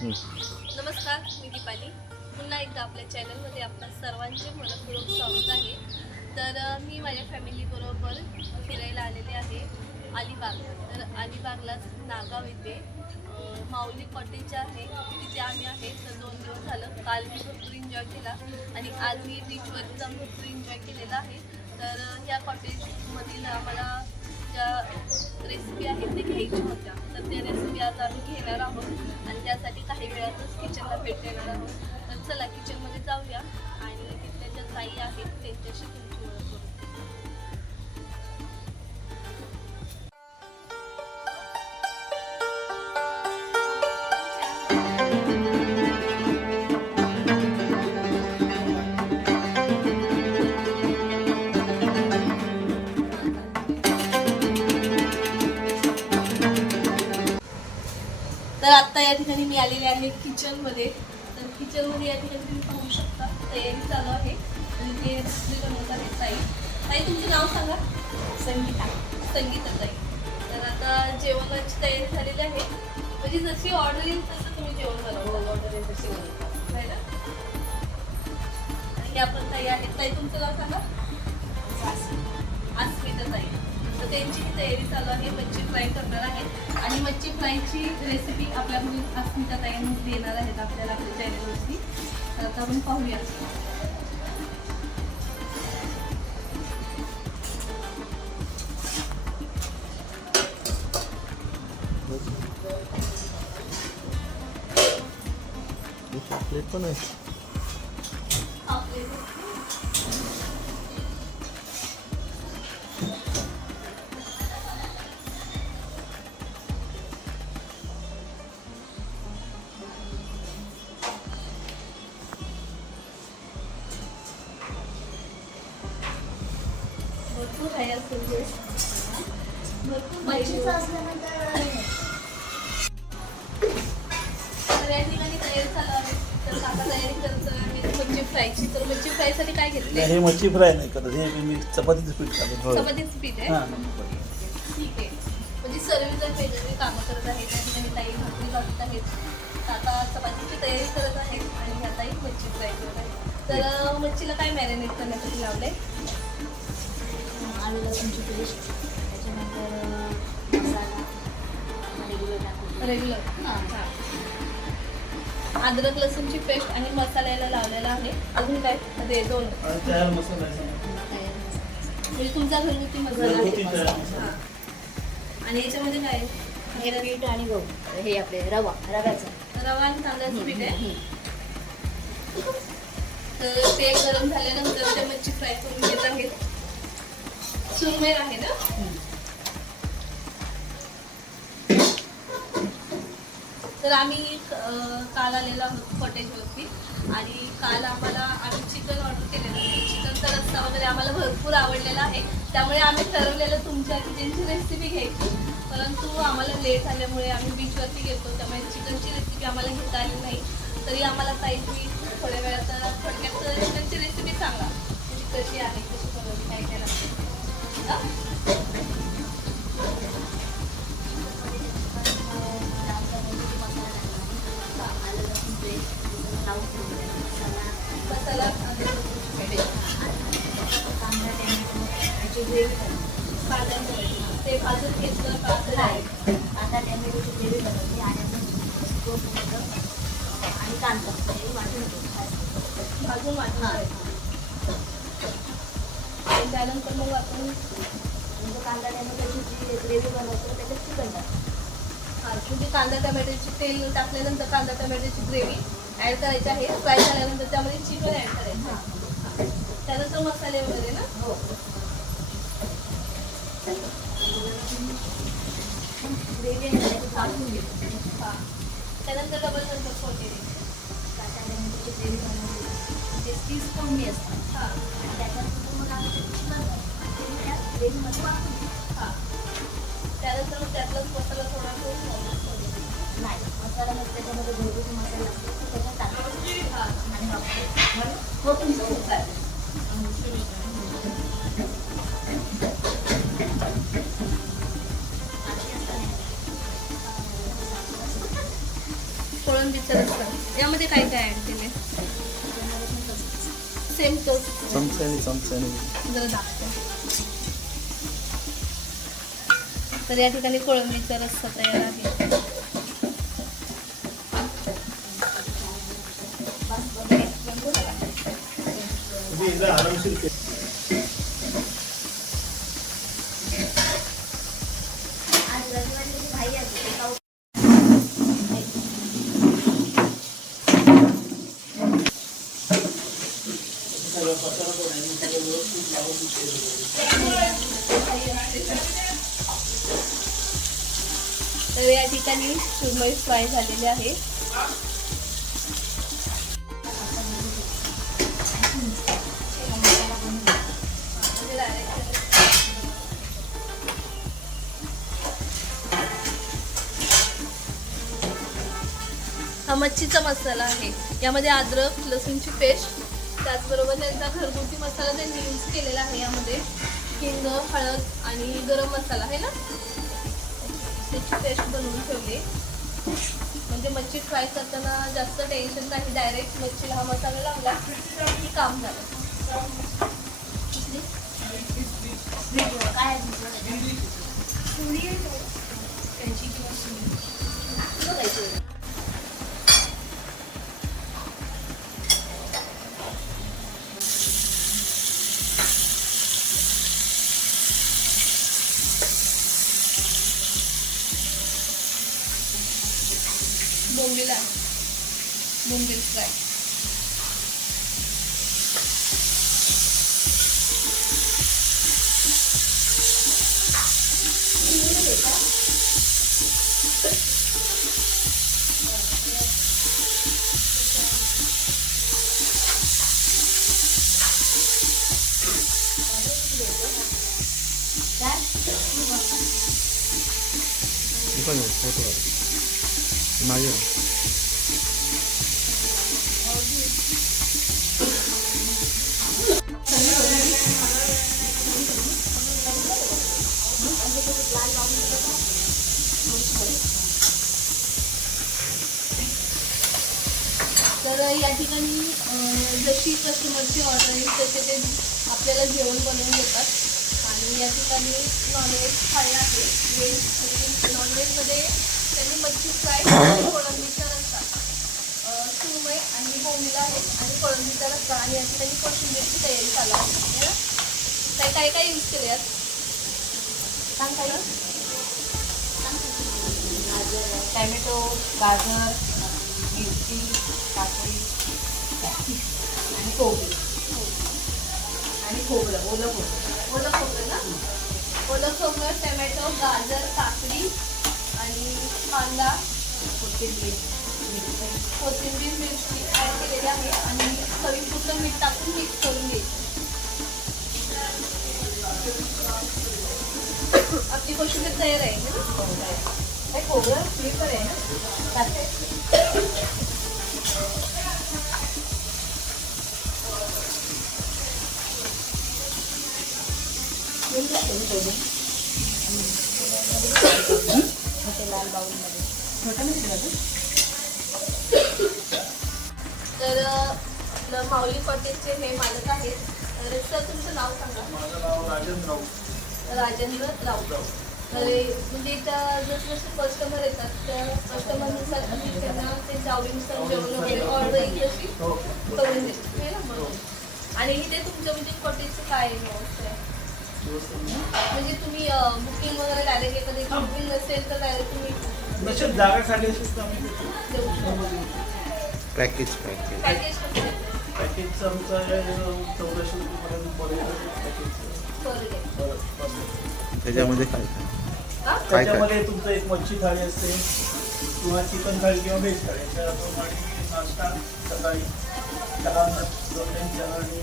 नमस्कार, मी दीपाली. पुन्हा एकदा आपल्या चॅनलमध्ये आपल्या सर्वांचे मनपूर्वक स्वागत आहे. तर मी माझ्या फॅमिलीबरोबर फिरायला आलेले आहे अलिबागला. तर अलिबागलाच नागाव येथे माऊली कॉटेज आहे, तिथे आम्ही आहे. तर 2 दिवस झालं. काल मी भरपूर एन्जॉय केला आणि आज मी बीचवरती जाऊन भरपूर एन्जॉय केलेला आहे. तर ह्या कॉटेजमधील आम्हाला ज्या रेसिपी आहेत ते घ्यायच्या होत्या, तर त्या रेसिपी आज आम्ही घेणार आहोत आणि त्यासाठी काही वेळातच किचनला भेट देणार आहोत. तर चला किचनमध्ये जाऊया आणि तिथल्या ज्या ताई आहेत त्यांच्याशी तुमची ओळख करू. तर आत्ता या ठिकाणी मी आलेले आहे किचनमध्ये. तर किचनमध्ये या ठिकाणी तुम्ही पाहू शकता तयारी चालू आहे आणि ते रेसिपी बनवत आहे ताई. ताई तुमचं नाव सांगा. संगीता ताई. तर आता जेवणाची तयारी झालेली आहे, म्हणजे जशी ऑर्डर येईल तसं तुम्ही जेवण बनवता. ऑर्डर येईल तशी बनवता आहे ना. आणि हे आपण ताई आहेत. ताई तुमचं नाव सांगा. अस्मिता ताई. तर त्यांची तयारी चालू आहे, मच्छी फ्राय करणार आहेत आणि मच्छी फ्रायची रेसिपी आपल्याकडून अस्मिता ताई देणार आहेत आपल्याला आपल्या चॅनलवरती. तर आता आपण पाहूया. प्लेट पण आहे. भरपूर आहे असेल ते. भरपूर मच्छीचं असल्यानंतर तर या ठिकाणी तयारी चालू आहे. तर काका तयारी करत आहे मच्छी फ्रायची. तर मच्छी फ्रायसाठी काय घेतले? हे मच्छी फ्राय नाही करत, हे मी चपातीचं पीठ टाकतो. चपातीचं पीठ आहे. ठीक आहे. म्हणजे सर्व जण वेगवेगळी कामं करत आहेत. त्या ठिकाणी ताई भाकरी भाजत आहेत, काका चपातीची तयारी करत आहेत आणि ह्या ताई मच्छी फ्राय करत आहेत. तर मच्छीला काय मॅरिनेट करण्यासाठी लावलंय? आलू लसूणची पेस्ट, त्याच्यानंतर मसाला रेग्युलर टाकून रेग्युलर अद्रक लसूणची पेस्ट आणि मसाला याला लावलेला आहे. अजून काय? ते 2 तयार मसाला आहे. तयार मसाला. म्हणजे तुमचा घरगुती मसाला घरगुती आहे. तयार मसाला. हां. आणि याच्यामध्ये काय आहे? हे पीठ आणि गहू, हे आपले रव्याचं रवा आणि तांदळाचं पीठ आहे. तर तेल गरम झाल्यानंतर ते मच्छी फ्राय करून घेत आहेत. सुरमई आहे ना. तर आम्ही काल आलेलो आहोत कॉटेजवरती आणि काल आम्ही चिकन ऑर्डर केलेलं आहे. चिकनचा रस्सा वगैरे आम्हाला भरपूर आवडलेला आहे, त्यामुळे आम्ही ठरवलेलं तुमच्या किचनची रेसिपी घ्यायची. परंतु आम्हाला लेट झाल्यामुळे आम्ही बीचवरती गेलो, त्यामुळे चिकनची रेसिपी आम्हाला घेता आली नाही. तरी आम्हाला ताईची थोड्या वेळात थोडक्यात चिकनची रेसिपी सांगा, म्हणजे कशी आहे, कशी बनवली, काय काय लागते. मसाला कांदा टॅमॅटो याची ग्रेव्ही कांद्याचं ते भाजून घेतलं का कांदा टॅमॅटोची ग्रेव्ही बनवली आणि आणि कांदा हे वाटून भाजून वाटून आणि त्यानंतर मग आपण म्हणजे कांदा टॅमॅटोची जी ग्रेव्ही बनवतो त्याच्यात चिकन टाकतो. म्हणजे कांदा टमॅटोची तेल टाकल्यानंतर कांदा टमॅटोची ग्रेव्ही ॲड करायची आहे. फ्राय झाल्यानंतर त्यामध्ये चिकन ॲड करायचं आहे. त्यानंतर मसाले वगैरे ना. हो. ग्रेव्ही काढून घेतो. हां. त्यानंतर डबल नंतर कोथिंबीर. कांदा टॅमॅटोची ग्रेव्ही बनवली ते 30 कमी असतात. हां आणि त्याच्यानंतर मग आम्ही चिकन त्या ग्रेव्हीमध्ये वाटून घेतो. हां. त्यानंतर मग त्यातलाच मसाला थोडा नाही, मसाला मग त्याच्यामध्ये घरगुती मसाला असतो त्याच्यात टाकायचं. हां. आणि हो तुमचं खूप काय फोडून कोळंबीचा रस्सा यामध्ये काय काय ॲड केले सेम तोच चमच्याने जरा दाखवा तर या ठिकाणी कोळंबीचा रस्सा तयार आहे आज रविवारी भाई आहे खाऊ. तर या ठिकाणी सुरमई फ्राय झालेले आहे हा मच्छीचा मसाला आहे यामध्ये अद्रक लसूणची पेस्ट त्याचबरोबर त्यांचा घरगुती मसाला त्यांनी यूज केलेला आहे यामध्ये हिंग हळद आणि गरम मसाला आहे ना त्याची पेस्ट बनवून ठेवली म्हणजे मच्छी फ्राय करताना जास्त टेन्शन नाही डायरेक्ट मच्छीला हा मसाला लावला की काम झालं काय बोंबील फ्राय माझ्या तर या ठिकाणी जशी कस्टमरची ऑर्डर येईल तसे ते आपल्याला जेवण बनवून देतात आणि या ठिकाणी नॉनव्हेज थाळी आहे व्हेज आणि नॉनव्हेजमध्ये त्यांनी मच्छी फ्राय कोळंबीचा रस्सा सुरमई आणि बोंबीला आहे आणि कोळंबीचा रस्सा आणि या ठिकाणी कोशिंबीरची तयारी चालू आहे ना काय काय काय यूज केले यात सांग काही टॅमॅटो गाजर मिरची काकडी आणि कोबी आणि खोबरं ओलं खोबरं ओलं खोबरं ना ओलं खोबरं टमॅटो गाजर काकडी आणि कांदा कोथिंबीर मिरची ॲड केलेली आहे आणि चवीपुरतं मीठ टाकून मिक्स करून घ्यायचं आपली कोशिंबीर तयार आहे ना काय खोबरं फ्लेवर आहे ना टाकते लाल बाउलमध्ये तर आपलं माऊली कॉटेजचे हे मालक आहेत तर सर तुमचं नाव सांगा माझं नाव राजेंद्र राजेंद्र राऊत तर म्हणजे इथं जसजसे कस्टमर येतात त्या कस्टमरनुसार आम्ही त्यांना त्यांच्या आवडीनुसार जेवण वगैरे ऑर्डर येईल तशी करून देतो आहे ना म्हणून आणि इथे तुमचं म्हणजे कॉटेजचं काय व्यवस्था आहे म्हणजे तुम्ही बुकिंग वगैरे डायरेक्ट एखादी बुकिंग नसेल तर डायरेक्ट तुम्ही नसेल जागा खाली असेल तर आम्ही देऊ शकता पॅकेज पॅकेज कसं आहे पॅकेजचं आमचं आहे 1400 रुपयापर्यंत पर डे त्याच्यामध्ये काय हां त्याच्यामध्ये तुमचं एक मच्छी थाळी असते किंवा चिकन थाळी किंवा व्हेज थाळी त्याप्रमाणे नाश्ता सकाळी चहा 2 टाइम चहा आणि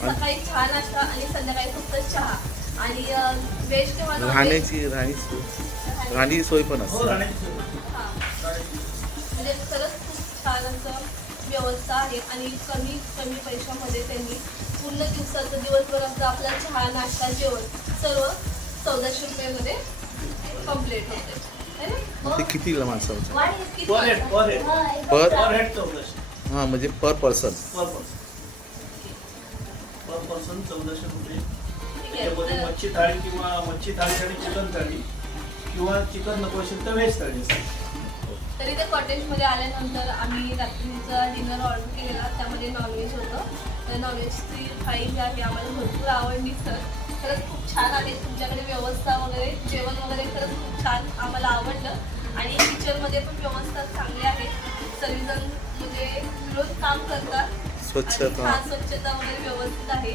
सकाळी चहा नाश्ता आणि संध्याकाळी फक्त चहा आणि व्हेज किंवा राहण्याची सोय पण हो असते. राहण्याची सोय. हां राहण्याची म्हणजे खरंच खूप छान असं व्यवस्था आहे आणि कमी पैशामध्ये त्यांनी पूर्ण दिवसाचं दिवसभराचं आपला चहा नाश्ता जेवण सर्व 1400 रुपयामध्ये कम्प्लीट होते है ना हो. ते कितीला माणसाचं? वाढ किती पर हेड पर हेड हा, एकदम पर- छान. पर हेड 1400 हां म्हणजे पर पर्सन. पर पर्सन 1400 रुपये. ठीक आहे. त्याच्यामध्ये तर- मच्छी थाळी किंवा मच्छी थाळी आणि चिकन थाळी किंवा चिकन नको असेल तर व्हेज थाळी असेल. तर इथे कॉटेजमध्ये आल्यानंतर आम्ही रात्रीचा डिनर ऑर्डर केलेला, त्यामध्ये नॉनव्हेज होतं. तर नॉनव्हेजची थाळी जी आहे आम्हाला भरपूर आवडली सर. खरंच खूप छान आहे तुमच्याकडे व्यवस्था वगैरे, जेवण वगैरे खरंच खूप छान आम्हाला आवडलं. आणि किचनमध्ये पण व्यवस्था चांगली आहे. सर्वजण म्हणजे मिळून काम करतात. स्वच्छता. आणि हा स्वच्छता वगैरे व्यवस्थित आहे.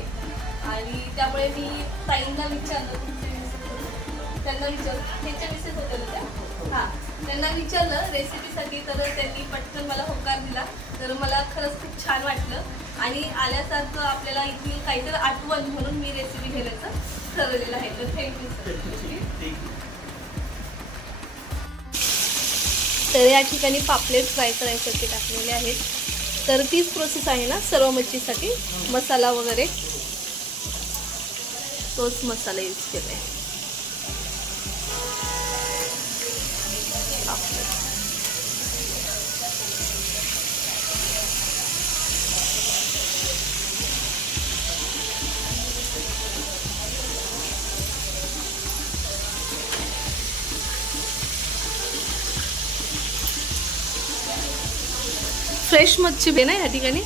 आणि त्यामुळे मी ताईंना विचारलं, त्यांना विचारलं, त्यांच्या मिसेस होत्या ना त्या, हां त्यांना विचारलं रेसिपीसाठी, तर त्यांनी पटकन मला होकार दिला. तर मला खरंच खूप छान वाटलं आणि आल्यासारखं आपल्याला इथली काहीतरी आठवण म्हणून मी रेसिपी घेण्याचं ठरवलेलं आहे. तर थँक्यू सर. ठीक. तर या ठिकाणी पापलेट फ्राय करायसाठी टाकलेले आहेत. तर तीच प्रोसेस आहे ना सर्व मच्छीसाठी, मसाला वगैरे तोच मसाला यूज केला आहे. फ्रेश मच्छी आहे ना या ठिकाणी.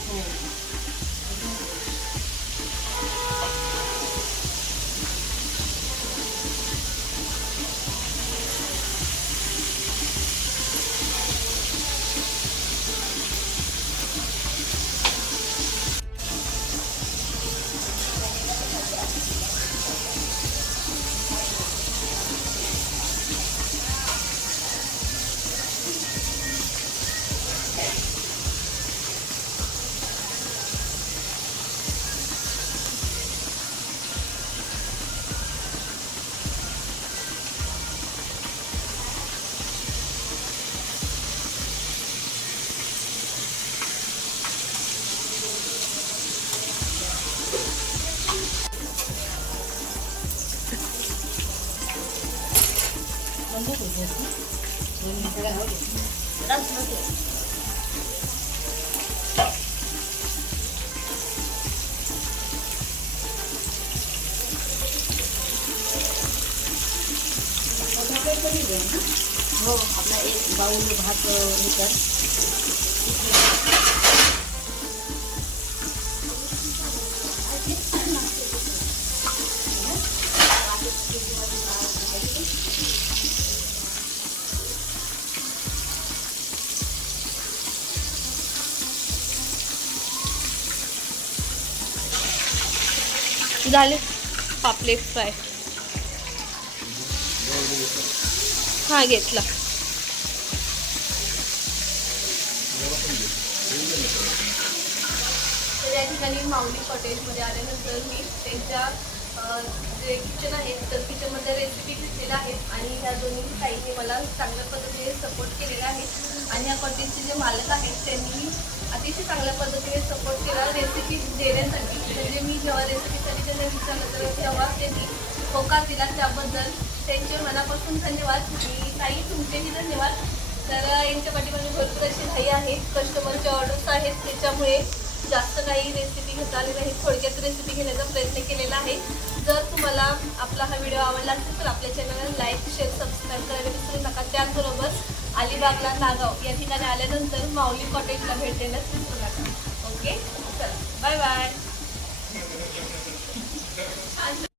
हो, आपला एक बाउल भात लिटर. झाले पापलेट फ्राय. हा घेतला. तर या ठिकाणी माऊली कॉटेजमध्ये आल्यानंतर मी त्यांच्या जे किचन आहे तर किचनमध्ये रेसिपी घेतलेल्या आहेत आणि ह्या दोन्ही ताईंनी मला चांगल्या पद्धतीने सपोर्ट केलेला आहे. आणि ह्या कॉटेजचे जे मालक आहेत त्यांनी अतिशय चांगल्या पद्धतीने सपोर्ट केला रेसिपी देण्यासाठी. म्हणजे मी जेव्हा रेसिपीसाठी त्यांना विचारलं तर तेव्हा त्यांनी होकार दिला, त्याबद्दल त्यांचे मनापासून धन्यवाद. आणि ताई तुमचेही धन्यवाद. तर यांच्या पाठीमागे भरपूर अशी घाई आहे, कस्टमरच्या ऑर्डर्स आहेत, त्याच्यामुळे जास्त काही रेसिपी घेता आली नाही, थोडक्यात रेसिपी घेण्याचा प्रयत्न केलेला आहे. जर तुम्हाला आपला हा व्हिडिओ आवडला असेल तर आपल्या चॅनलला लाईक, शेअर, सबस्क्राईब करायला विसरू नका. त्याचबरोबर अलिबागला नागाव या ठिकाणी आल्यानंतर माऊली कॉटेजला भेट देण्यास विसरू नका.